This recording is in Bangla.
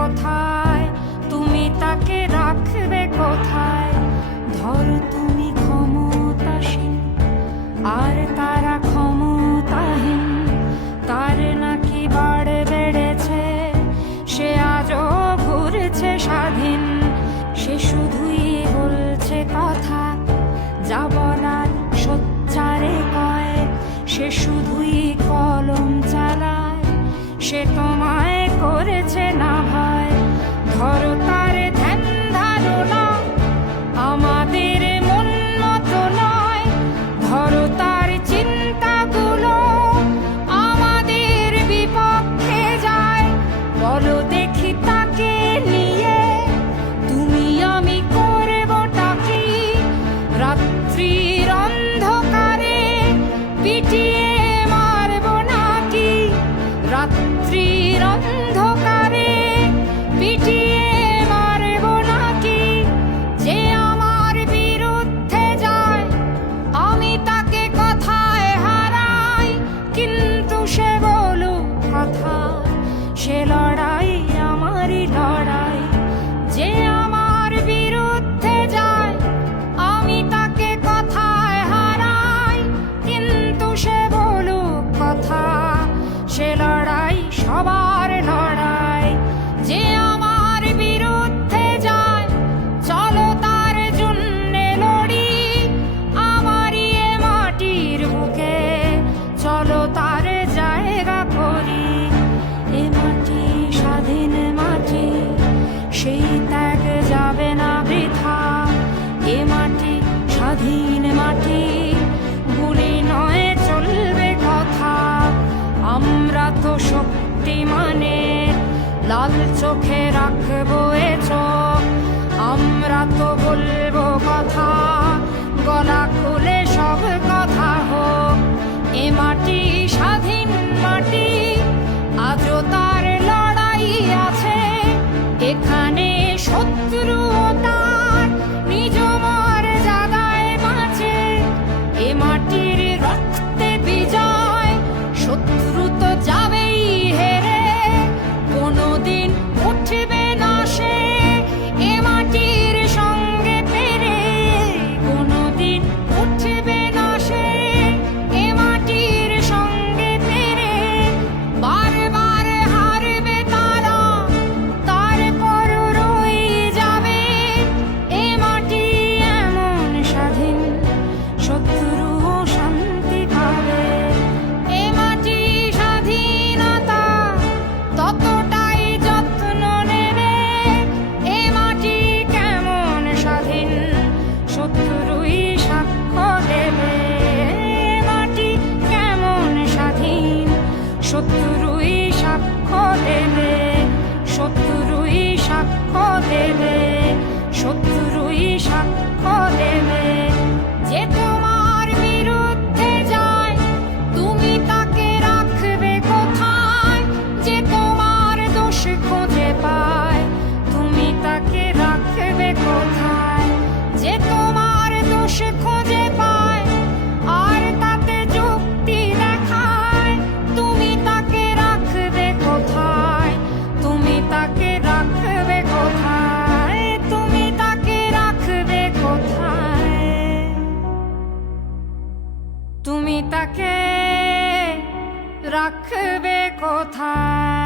কোথায়, তুমি তাকে রাখবে কোথায়? ধরো তুমি ক্ষমতাসীন আর তারা ক্ষমতাহীন, তার নাকি বাড়ে বেড়েছে, সে আজও ঘুরছে স্বাধীন। সে শুধুই বলছে কথা, যা বলার সোচ্চারে কয়। সে শুধুই কলম চালায়, সে তোমায় করেছে না ভয়। ধরো তার ধ্যান ধারণা আমাদের মন মতো নয়, ধরো তার চিন্তাগুলো আমাদের বিপক্ষে যায়। বলো দেখি তাকে নিয়ে তুমি আমি করবটা কি? রাত্রির অন্ধকারে পিটিয়ে মারব নাকি? রাত্রির অন্ধকারে পিটিয়ে মারব নাকি? যে আমার বিরুদ্ধে যায় আমি তাকে কথায় হারাই, কিন্তু সে বলুক কথা, সে লড়াই আমারই লড়াই। যে আমার বিরুদ্ধে যায় আমি তাকে কথায় হারাই, কিন্তু সে বলুক কথা, সে লড়াই সবার লড়াই। যে আমার বিরুদ্ধে যায় চলো তার জন্যে লড়ি, আমারই এ মাটির বুকে চলো তার জায়গা করি। এ মাটি স্বাধীন মাটি, সেই ত্যাগ যাবে না বৃথা। এ মাটি স্বাধীন মাটি, গুলি নয় চলবে কথা। আমরা তো শক্তিমানের লাল চোখে রাখবো এ চোখ, আমরা তো বলবো কথা, গলা খুলে সব কথা হোক। এ মাটি স্বাধীন মাটি, আজও তার লড়াই আছে। এখানে শত্রু তার নিজ মর্যাদায় বাঁচে। এ মাটির রক্তে বিজয়, শত্রু তো যাবেই হেরে, কোনোদিন উঠবে না সে এ মাটির সঙ্গে পেরে। কোনোদিন উঠবে না সে এ মাটির সঙ্গে পেরে। বারবার হারবে তারা, তারপর রয়ে যাবে। এ মাটি এমন স্বাধীন, শত্রুও শান্তি পাবে। এ মাটি স্বাধীনতা ততটাই যত্ন নেবে। এ মাটি কেমন স্বাধীন, শত্রুই সাক্ষ্য দেবে। এ মাটি কেমন স্বাধীন, শত্রুই সাক্ষ্য দেবে। শত্রুই সাক্ষ্য দেবে, শত্রুই সাক্ষ্য দেবে। যে তোমার বিরুদ্ধে যায় তুমি তাকে রাখবে কোথায়? যে তোমার দোষ খুঁজে পায় তুমি তাকে রাখবে কোথায়? যে তোমার দোষ খুঁজে পায় আর তাতে যুক্তি দেখায়, তুমি তাকে রাখবে কোথায়? তুমি তাকে রাখবে কোথায়? তুমি তাকে রাখবে কোথায়? তুমি তাকে রাখবে কোথায়?